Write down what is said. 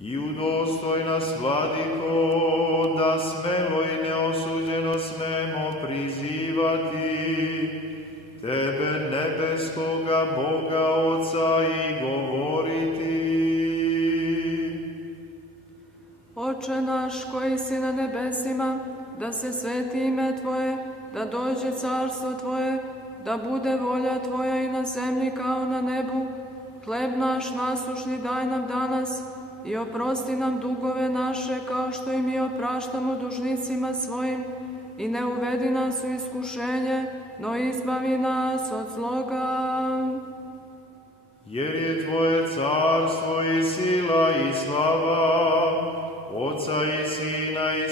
I udostoj nas, Vladiko, da smelo i neosuđeno smemo prizivati Tebe, nebeskoga Boga Oca, i govoriti: Oče naš koji si na nebesima, da se sveti ime Tvoje, da dođe carstvo Tvoje, da bude volja Tvoja i na zemlji kao na nebu. Hleb naš nasušni daj nam danas i oprosti nam dugove naše kao što i mi opraštamo dužnicima svojim. I ne uvedi nas u iskušenje, no izbavi nas od zloga. Jer je Tvoje carstvo i sila i slava, Oca i Sina i